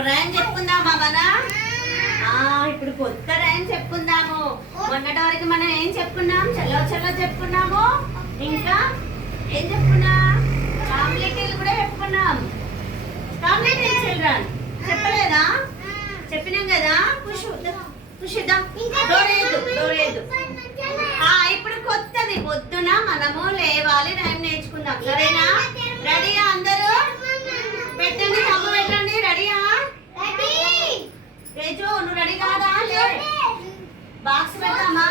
ఒక రైమ్ చెప్పుకుందామా ఇప్పుడు కొత్త రైమ్ చెప్పుకుందాము. మొన్నటి వరకు మనం ఏం చెప్పుకున్నాం? చల్లో చల్లో చెప్పుకున్నాము. ఇంకా ఏం చెప్పుకున్నాం? కాంప్లిటీలు కూడా చెప్పుకున్నాం. కాంప్లిటీ చిల్డ్రన్ చెప్పలేదా? చెప్పినాం కదా. పుషిద్దాం. డోరేదు. ఇప్పుడు కొత్తది. పొద్దున మనము లేవాలి, రైమ్ నేర్చుకుందాం. సరేనా? రెడీయా అందరూ? పెట్టండి, తమ్ము పెట్టండి. రెడీయా? తేజు నువ్వు రెడీ కాదా? బాక్స్ పెడతామా?